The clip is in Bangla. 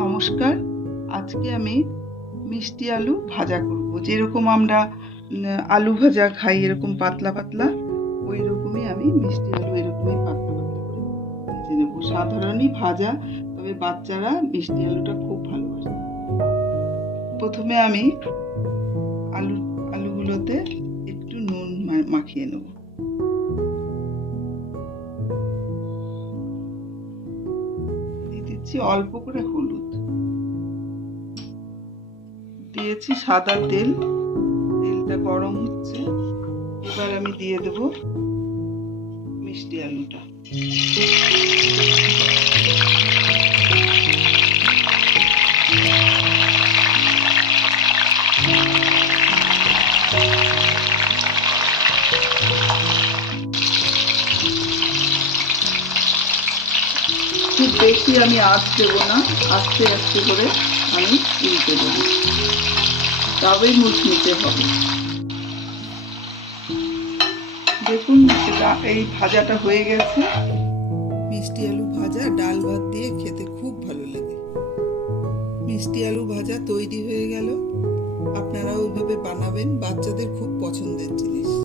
নমস্কার। আজকে আমি মিষ্টি আলু ভাজা করব। যেরকম আমরা আলু ভাজা খাই এরকম পাতলা পাতলা, ওই রকমই আমি মিষ্টি আলু এরকমই পাতলা পাতলা করে ভেজে নেব। সাধারণই ভাজা, তবে বাচ্চারা মিষ্টি আলুটা খুব ভালোবাসে। প্রথমে আমি আলুগুলোতে একটু নুন মাখিয়ে নেব। দিয়ে দিচ্ছি অল্প করে হলুদ, দিয়েছি সাদা তেল। তেলটা গরম হচ্ছে, এবার আমি দিয়ে দেব মিষ্টি আলুটা। খুব বেশি আমি আঁচ দেবো না, আস্তে আস্তে করে আমি উল্টে দেবো, তবেই মুচমুচে হবে। দেখুন এই ভাজাটা হয়ে গেছে। মিষ্টি আলু ভাজা ডাল ভাত দিয়ে খেতে খুব ভালো লাগে। মিষ্টি আলু ভাজা তৈরি হয়ে গেল। আপনারা ওইভাবে বানাবেন, বাচ্চাদের খুব পছন্দের জিনিস।